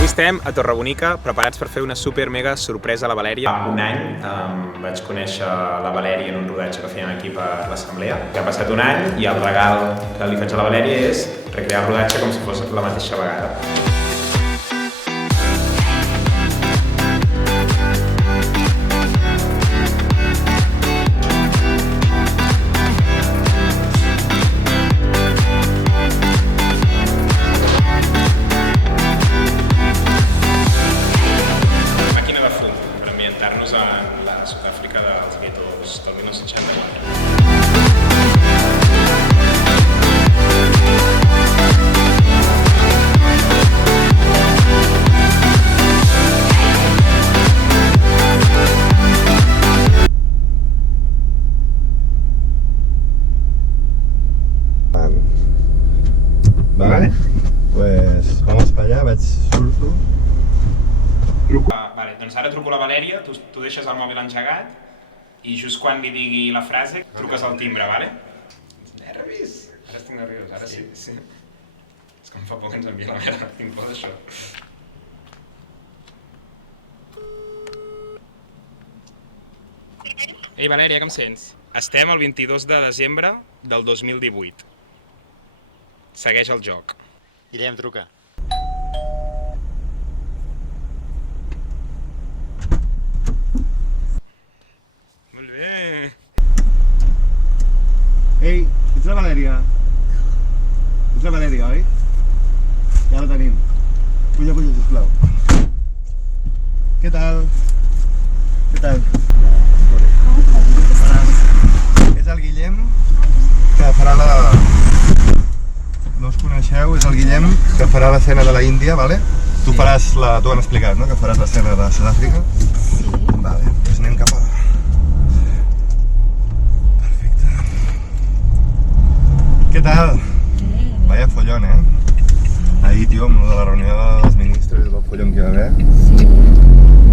Avui estem a Torrebonica preparats per fer una super mega sorpresa a la Valèria. Fa un any vaig conèixer la Valèria en un rodatge que fèiem aquí per l'Assemblea. Ja ha passat un any i el regal que li faig a la Valèria és recrear el rodatge com si fos la mateixa vegada. En la Sud-àfrica dels guetos del 1964. Vale, pues vamos para allá, vaig surto. Vale, doncs ara truco a la Valèria, tu deixes el mòbil engegat i just quan li digui la frase truques al timbre, vale? Nervis! Ara estic nerviós, ara sí. És que em fa por que ens enviï la merda, tinc por d'això. Ei Valèria, com sents? Estem el 22 de desembre del 2018. Segueix el joc. Guillem, truca. Molt bé. Ei, ets la Valèria? Ets la Valèria, oi? Ja la tenim. Puja, sisplau. Què tal? Què tal? És el Guillem, que farà la... No us coneixeu, és el Guillem, que farà l'escena de la Índia, vale? Tu faràs la... Tu han explicat, no?, que faràs l'escena de Sud-àfrica? Sí. Vale, doncs anem cap a... ¿Qué tal? Vaya follón, ¿eh? Ahí, tío, amb lo de la reunió dels ministres i el follón que va haver. Sí.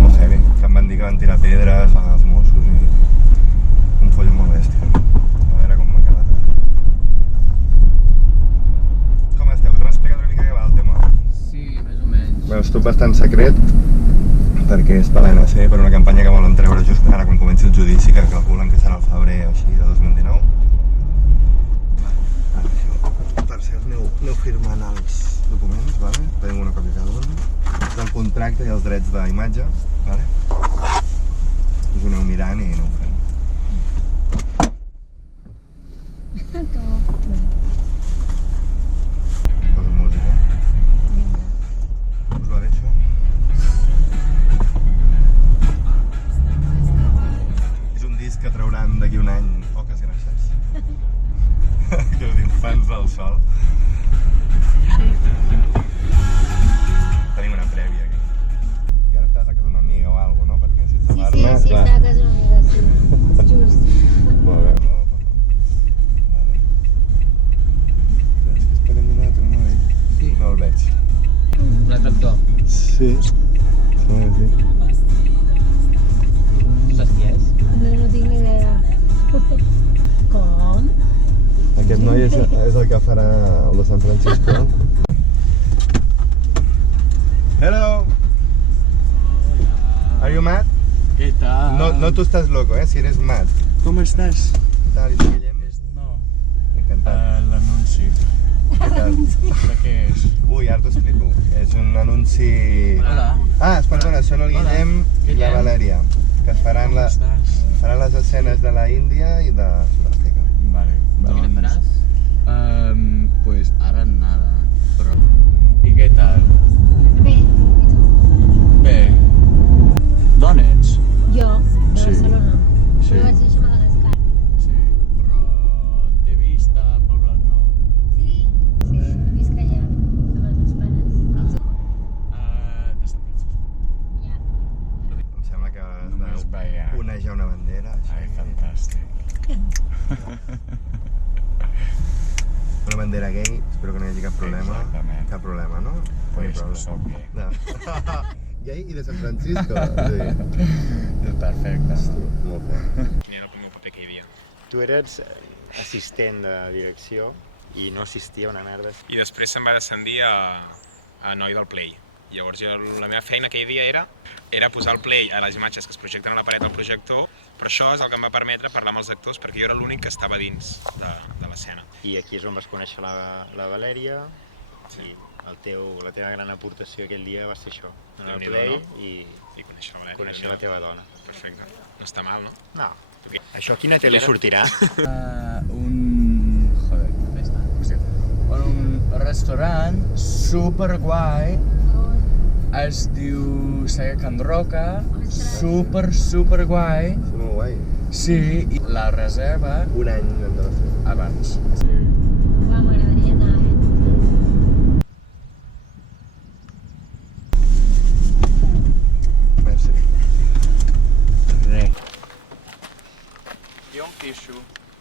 Molt heavy, que em van dir que van tirar pedres als Mossos i... un follón molt bèstia. A veure com m'ha quedat. Com esteu? T'han explicat una mica què va el tema? Sí, més o menys. Bueno, és tot bastant secret, perquè és per l'ANC, per una campanya que volen treure just ara quan comenci el judici, que calculen que serà al febrer o així de 2019. Aneu firmant els documents, vale? Tenim una còpia cada un. El contracte i els drets d'imatge, vale? Us ho aneu mirant i aneu fent. Posa música. Us va bé això? És un disc que trauran d'aquí un any, poques gràcies. Que us infants del sol. Tenim una prèvia aquí. I ara estàs a casa d'una amiga o alguna cosa, no? Perquè si ets a Barna... Sí, està a casa d'una amiga, sí. Just. Molt bé. Vale. És que esperem un altre, no? Sí. No el veig. Un altre actor. Sí. Sembla que sí. Saps qui és? No tinc ni idea. Com? Aquest noi és el que farà el de San Francisco. Hello! Are you Matt? ¿Qué tal? No tú estás loco, si eres Matt. ¿Cómo estás? ¿Qué tal? ¿Y tú, Guillem? No. Encantat. L'anunci. Què tal? De què és? Ui, ara t'ho explico. És un anunci... Hola. Perdona, són el Guillem i la Valèria, que faran les escenes de la Índia i de Sud-àfrica. Vale. Tu quina faràs? Pues ara nada, però... I què tal? Bé, Bé. D'on ets? jo, de Sí. Barcelona. Sí. Però vaig néixer a Madagascar. Sí, però t'he vist a Poblet, no? Sí, visc allà, amb els meus pares. De Sant Francisco. Ja. Em sembla que Només has veia. de onejar una bandera. Ai, fantàstic. Una bandera gay, espero que no hi hagi cap problema. Exactament. Cap problema, no? Pues soc gay. No. Gay i de San Francisco. Sí. Perfecte. Molt fort. Quin era el primer paper que hi havia? Tu eres assistent de direcció i no assistia a una merda. I després se'm va descendir a noi del Play. Llavors la meva feina aquell dia era posar el play a les imatges que es projecten a la paret del projector, però això és el que em va permetre parlar amb els actors perquè jo era l'únic que estava dins de l'escena. I aquí és on vas conèixer la Valèria, i la teva gran aportació aquell dia va ser això, donar el play i conèixer la Valèria. conèixer la teva dona. Perfecte. No està mal, no? No. Això a quina tele sortirà? Joder, ¿dónde está? Hòstia. Un restaurant superguai, es diu Sega Can Roca, superguai. És molt guai. Sí, i la reserva Un any hem de fer. abans. Uau, m'agradaria anar, Merci. Re. Hi ha un queixo.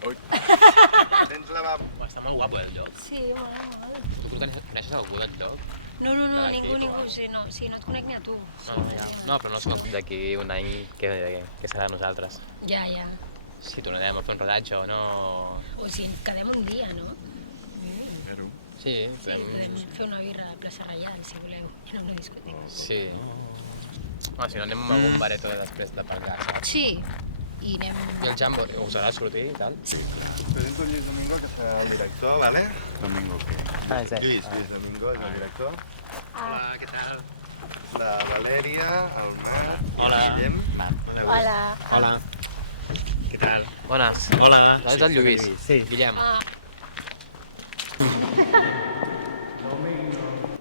Tens la mà... Està molt guapo el lloc. Sí, molt. Tu coneixes algú del lloc? No, ningú, sí, no et conec ni a tu. No, però no som d'aquí un any que serà nosaltres. Ja. Si tornarem a fer un rodatge o no... O sigui, quedem un dia, no? Sí, Podem fer una birra a Plaça Reial, si voleu, i no una discoteca. Sí. Bueno, si no anem a algun bareto després de parlar, saps? Sí, i anem... I el Jambo us harà sortir i tal? Presento Lluís Domingo, que serà el director, ¿vale? Domingo, ¿qué? Ah, és Lluís Domingo és el director. Hola, què tal? La Valèria, el Marc, Hola. el Guillem. Hola. Hola. Què tal? Bones. Hola. És el Lluís. Sí. Guillem.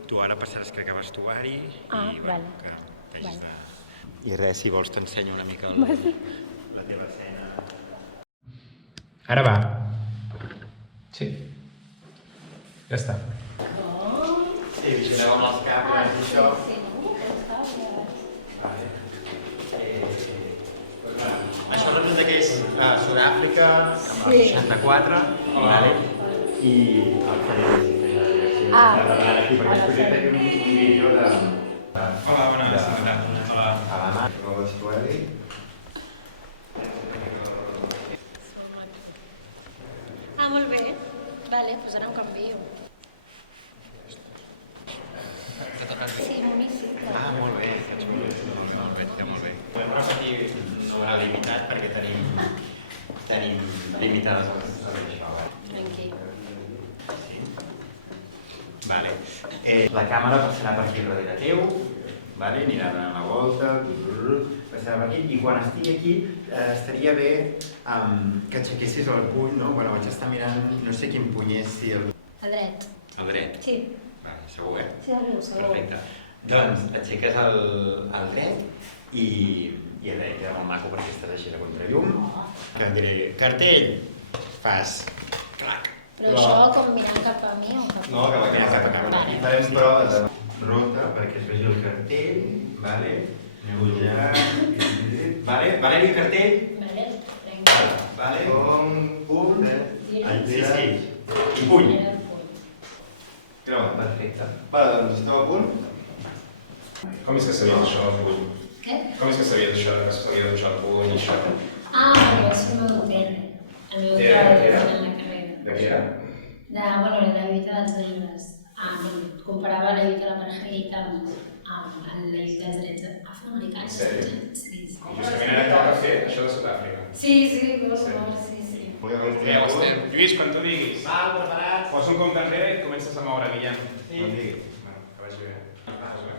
Tu ara passaràs, crec que a vestuari i vale. que t'hagis de... I res, si vols t'ensenyo una mica la teva escena. Ara va. Sí. Ja està. Sí, vigileu amb els cables i això. Això resulta que és a Sud-àfrica, amb el 64, vale? I el faré preparant aquí perquè es projecta un vídeo de... Hola, bona nit. Hola. A la mà. El vestuari. Molt bé. Vale, doncs ara em canvio. Sí, boníssim. Molt bé, faig molt bé. Podem repetir un hora limitat perquè tenim limitades les coses d'això. Tranquil. Vale. La càmera passarà per aquí darrere teu, vale? Anirà donant la volta, passarà per aquí, i quan estigui aquí estaria bé que aixequessis el puny, no? Bueno, vaig estar mirant, no sé quin puny és, si el... A dret. El dret? Sí. Vale, segur, eh? Sí, segur. Perfecte. Doncs aixeques el dret i el dret queda molt maco perquè estàs així de contrallum. Que et diré, cartell, fas clac. Però això com mirant cap a mi o cap a... No, cap a casa. I farem proves de rota perquè es vegi el cartell, vale? Aneu pujant. Vale? Valeri, cartell? Vale, tranquil. Vale? Un punt, Sí, sí. I puny. Era el puny. Creu, perfecte. Vale, doncs esteu a punt? Com és que sabies això del puny? Què? Com és que sabies això, que es podia deixar el puny i això? Perquè va ser el meu docent. El meu docent Era? en la carrera. De què era? Bueno, era la lluita dels negres. Comparava la lluita de l'apartheid amb la lluita dels drets afroamericans. En sèrio? Sí. I justament era que va fer això de Sud-àfrica. Sí, sí. Lluís, quan tu diguis. Val, preparat. Posa un compte enrere i comences a moure, Guillem. Sí. No em diguis. Bueno, que vagi bé. Vagi bé.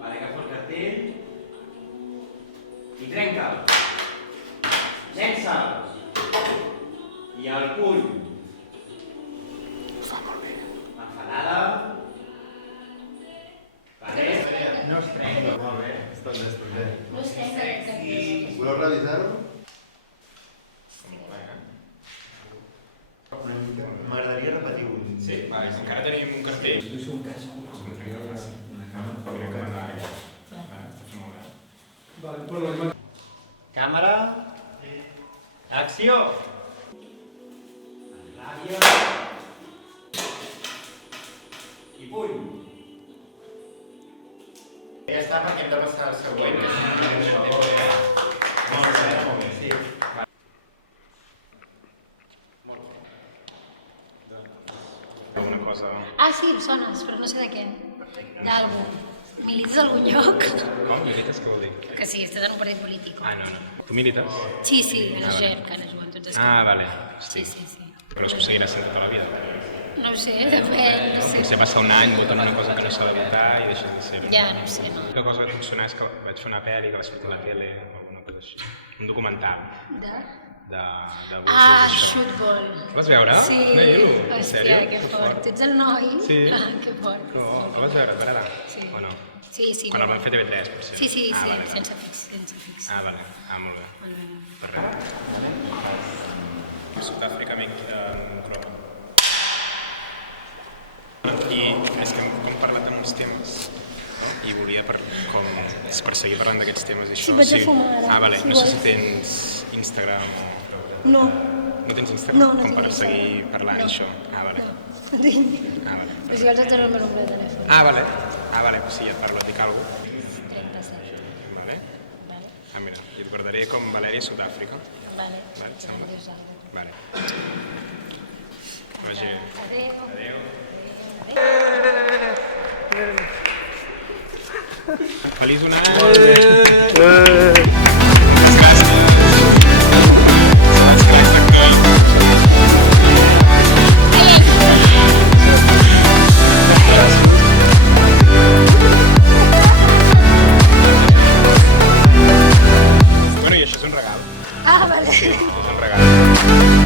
Vale, agafa el cartell i trenca'l. Llença'l. I el puny. Fa molt bé. Enfadada. Vale. No es trenca. Molt bé, està bé. No es trenca aquest cartell. Voleu revisar-ho? M'agradaria repetir un. Sí, vale, encara tenim un cartell. Tu un cas. Càmera. Acció. Ràbia. I puny. Ja està, perquè hem de passar al següent. Molt bé, sí. sí, em sones, però no sé de què. D'algú. Milites a algun lloc? Com? Milites, què vol dir? Que sí, estàs en un partit polític. Ah, no. Tu milites? Sí, en el GER, que ara juguen tots els Vale. Sí. Però us ho seguiràs sent tota la vida. No ho sé, depèn, no sé. Potser passar un any votant una cosa que no s'ha de votar i deixes de ser. Ja, no ho sé, no. L'única cosa que em sona és que vaig fer una pel·li que va sortir a la tele o alguna cosa així. Un documental De? de Ah, això. Shootball. El vas veure? Sí. Neil? En Hòstia, sèrio? que fort. Tu ets el noi? Sí. Ah, que fort. No, el vas veure, t'agrada? Sí. O no? Sí. Quan el van fer TV3, potser. Sí, Vale. sense fix. Ah, vale. Ah, molt bé. Molt bé. Per res. A Sud-àfrica m'he trobat. I és que hem parlat en uns temes, no? I volia per seguir parlant d'aquests temes i això. Sí, vaig a fumar ara, Ah, vale. si No sé vols. si tens Instagram o... No. No tens Instagram? No Com tinc per Instagram. seguir parlant i això? Ah, vale. No tinc. Ah, vale. Però si vols et dono el meu número de telèfon. Ah, vale. Pues sí, et parlo, et dic alguna cosa. 37. Vale. Vale. Ah, mira, i et guardaré com Valèria Sud-àfrica. Vale. Vale, sembla. Adiós, Alba. Vale. Vagi. Adéu. Feliç un any! Molt bé! Gràcies! Bueno, i això és un regal. Ah, vale. Sí, és un regal.